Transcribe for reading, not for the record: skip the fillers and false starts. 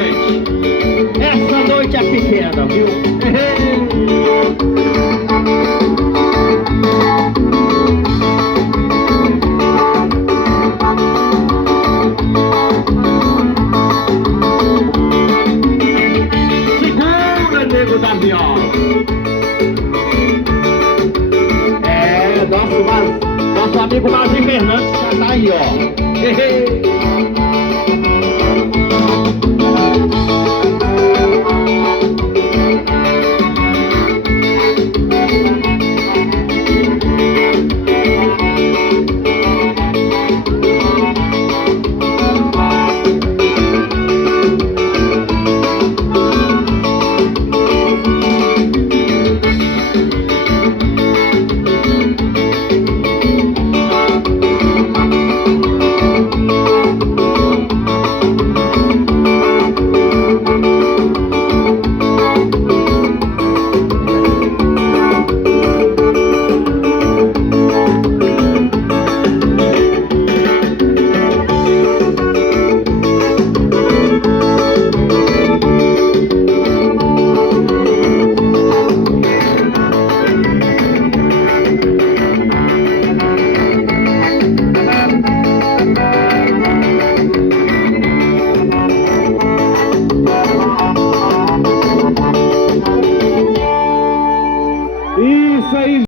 gente. Essa noite é pequena, viu? Segura, nego da viola. É, nosso amigo Mazin Fernandes já tá aí, ó.